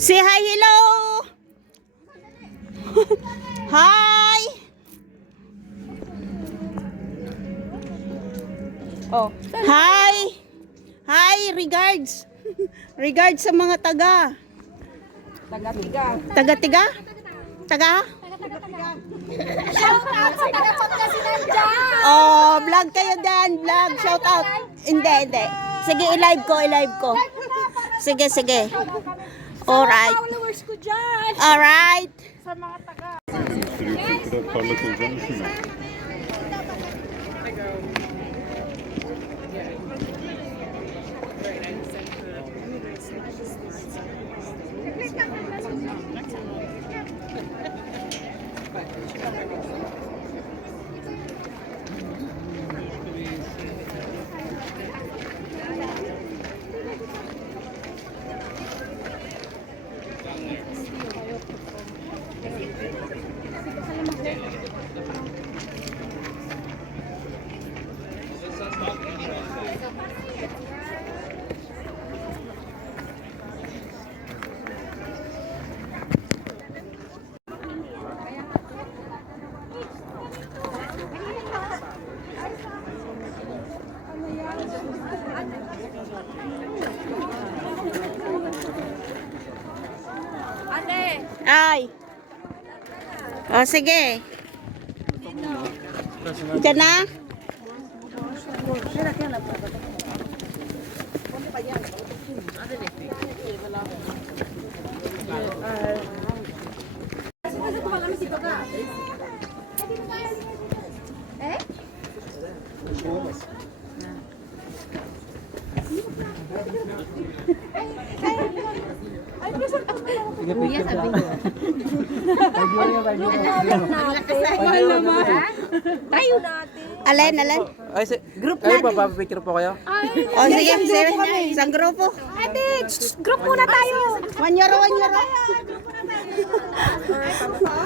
Say hi, hello. Hi. Oh, hi. Hi, regards. Regards sa mga taga. Taga-tiga. Taga-tiga? Taga? Shout out sa taga-Pangasinan dyan! Oh, vlog kayo dyan. Vlog, shout out. Hindi, hindi. Sige, i-live ko, i-live ko. Sige, sige. Alright. Followers ko dyan! Alright. Sa mga taga. Ate! Ay. Oh, sige. Diyan na. Kuya, sabi niyo. Mahal naman. Tayo natin. Alin, alin. Ay, group natin. Ay, papapicture po kayo? Oh, sige, sige. Isang grupo. Ate, group muna tayo. 1 euro, 1 euro.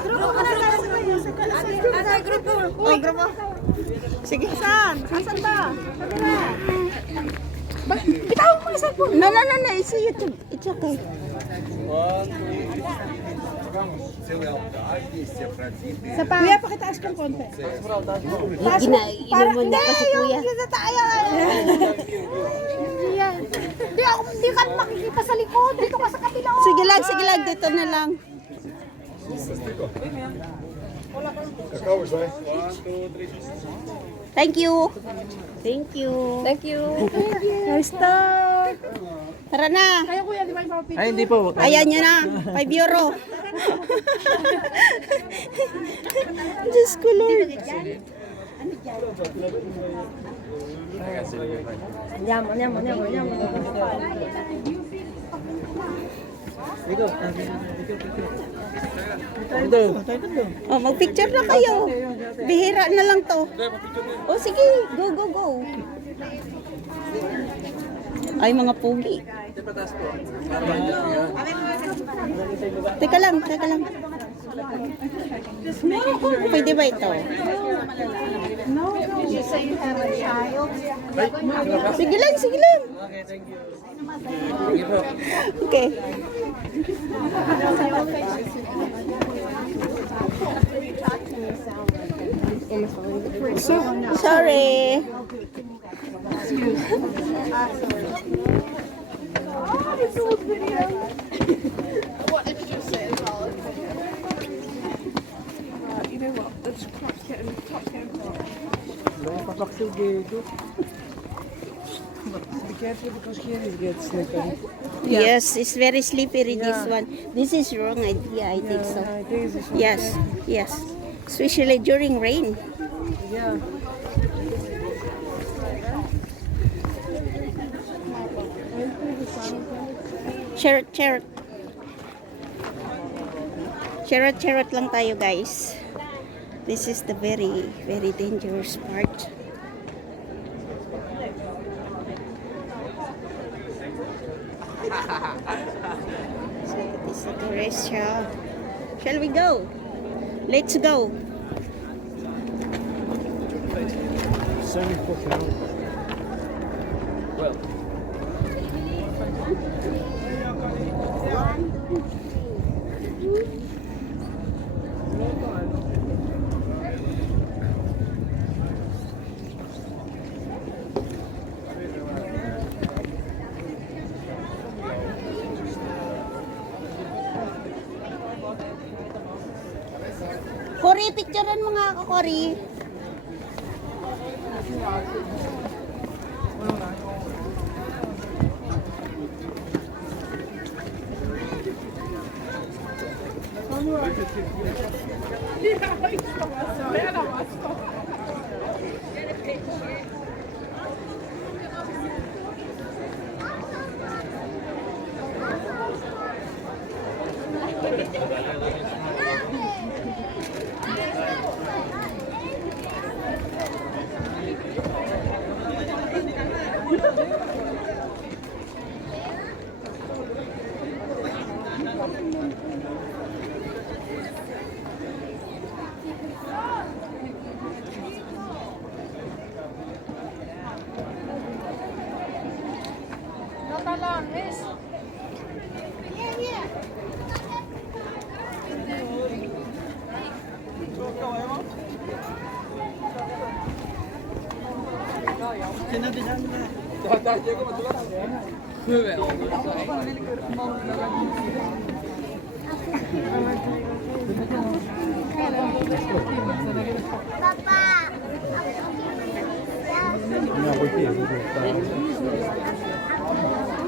Group muna tayo. Ate, group mo. Oh, grupo. Sige. Saan? Asan ba? Bitawan mo yung cellphone. No, no, no, no. It's YouTube. It's okay. Kuya, pakitaas kang konti. Inuman na kasi kuya. Hindi tayo. Hindi ka makikita sa likod. Dito ka sa kabila. Sige lang. Dito na lang. Thank you. Thank you. Thank you. Start. Tara na. Kaya kuya, di ba yung papapit? Ay, hindi po. Ayan nyo na. 5 euro. Diyos ko, Lord. Yaman. Oh, mag-picture na kayo. Bihira na lang to. Oh, sige. Go. Ay, mga pugi. Teka lang. Pwede ba ito? Sige lang. Sige po. Okay. Sorry. Be careful because here it gets slippery. Yes, it's very slippery, this one. This is wrong idea, I think so. Yes. Especially during rain. Yeah. Charot, charot. Charot, charot lang tayo, guys. This is the very, very dangerous part. So, this is the terrestrial. Shall we go? Let's go. So many fucking hours. Well. Cory, picturean mo nga ako, Cory.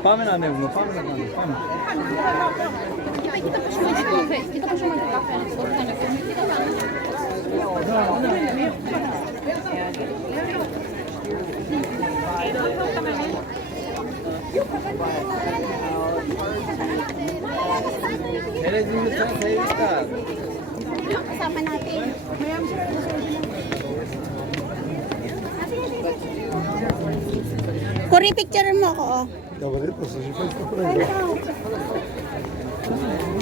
Πάμε να ανέβουμε, πάμε να κάνουμε, πάμε. Kita po siya mag-cafe. Kasama natin. Cory, picturean mo ako, oh.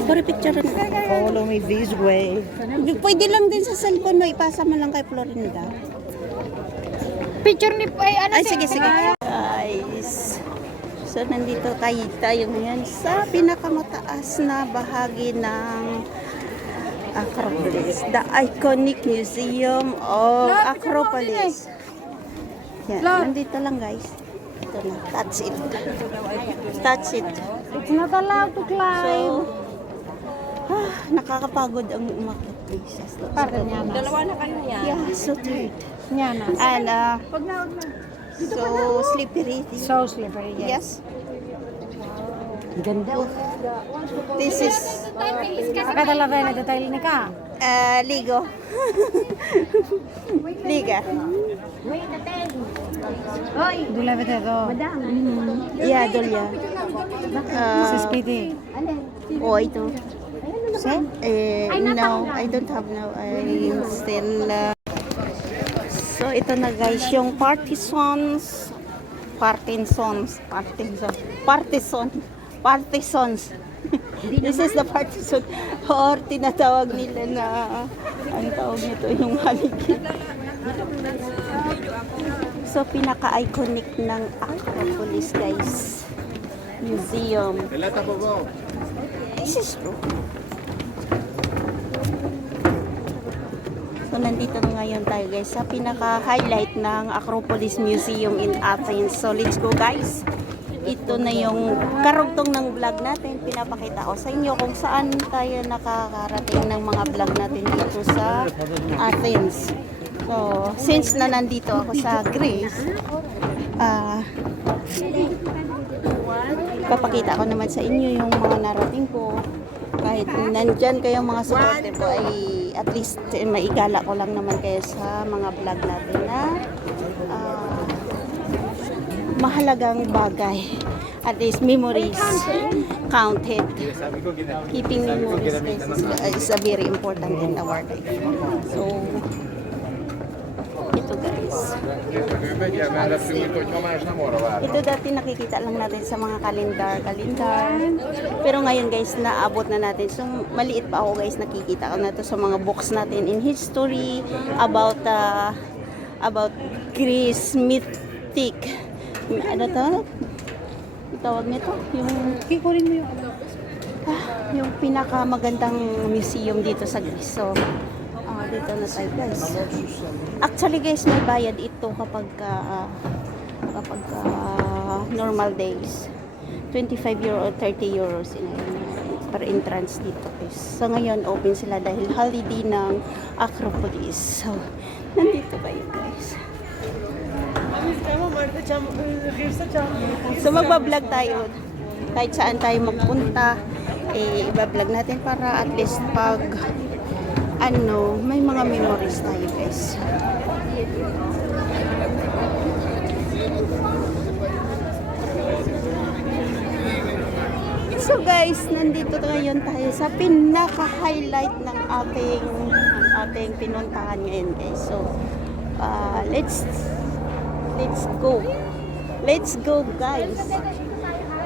Cory, picturean mo. Follow me this way. Pwede lang din sa cellphone mo, ipasa mo lang kay Florinda. Picture ni, ano Ay, sige, sige. Guys, so nandito tayo ngayon sa pinakamataas na bahagi ng Acropolis. The iconic museum of Acropolis. Yan, nandito lang guys. Ito na, that's it. That's it. It's not allowed to climb. So, nakakapagod ang umakyat places. Pardon niya, mas. Dalawa na kayo niya. Yeah, so tired. Niya, mas. And, so slippery. So slippery, yes. Yes. Ganda. This is Nakatalaga na detail ni ka. Ligo. Liga. Dula ba ito? Yeah, Dolya. Sa Speedy. Oh, ito. No, I don't have now. I'm still... So, ito na guys, yung Partisans. This is the Partizan. Or tinatawag nila na, ang tawag nito, yung haligi. So, pinaka-iconic ng Acropolis, guys. Museum. This is true. So, nandito na ngayon tayo, guys, sa pinaka-highlight ng Acropolis Museum in Athens. So, let's go, guys. Ito na yung karugtong ng vlog natin. Pinapakita ko sa inyo kung saan tayo nakakarating ng mga vlog natin dito sa Athens. So, since na nandito ako sa Greece, papakita ko naman sa inyo yung mga narating ko. Kahit nandyan kayong mga supporter ko, ay at least maigala ko lang naman kayo sa mga vlog natin na mahalagang bagay At least memories counted. Keeping memories guys is a very important in our life. So, ito guys. Ito dati nakikita lang natin sa mga kalendar. Pero ngayon guys, naabot na natin. So, maliit pa ako guys, nakikita ko na to sa mga books natin in history about Greece mythic. Ano to? Tawag nito? Kikurin mo yung Yung pinakamagandang museum dito sa Greece. So, dito na tayo guys. Actually guys, may bayad ito kapag normal days. 25 euro or 30 euros per entrance dito guys. So ngayon open sila dahil holiday ng Acropolis. So, nandito kayo guys. So magbablog tayo. Kahit saan tayo magpunta, ibablog natin para at least pag may mga memories tayo guys. So guys, nandito ngayon tayo sa pinaka-highlight ng ating pinuntahan ngayon guys. So, let's go. Let's go guys.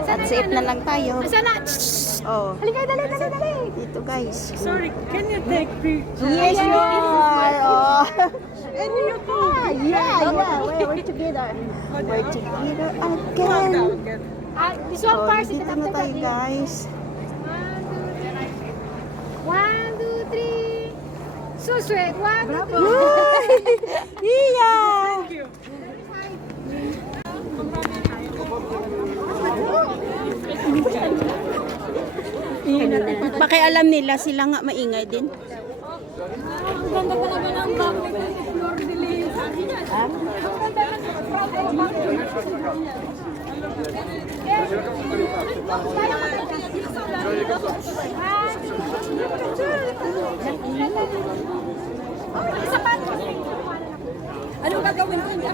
At safe na lang tayo. Sana! Oh, Halika, dali! dito guys. Sorry, can you take picture? Yes, you are. Oh. And you too. Yeah. We're together. We're together again. This one Oh, first, dito and na then tayo after that. guys. 1, 2, 3. So sweet. 1, 2, 3. Yeah. Thank you. Pakialam nila sila nga maingay din. Ang ganda talaga ng bag ni Flor de Lis. Ang ganda ng bag ni Anong gagawin ko? Hindi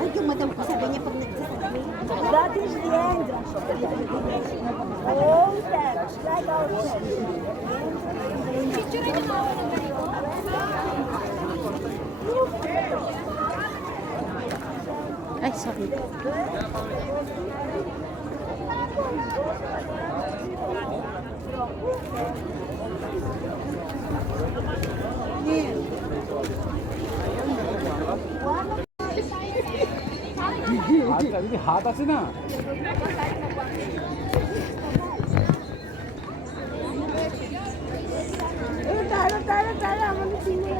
Ay, yung madam ko sabi niya pag nagsasabi. That is the end. All steps, like our steps. Ay, sorry. হাত আছে না Tara, আমাদের চিনে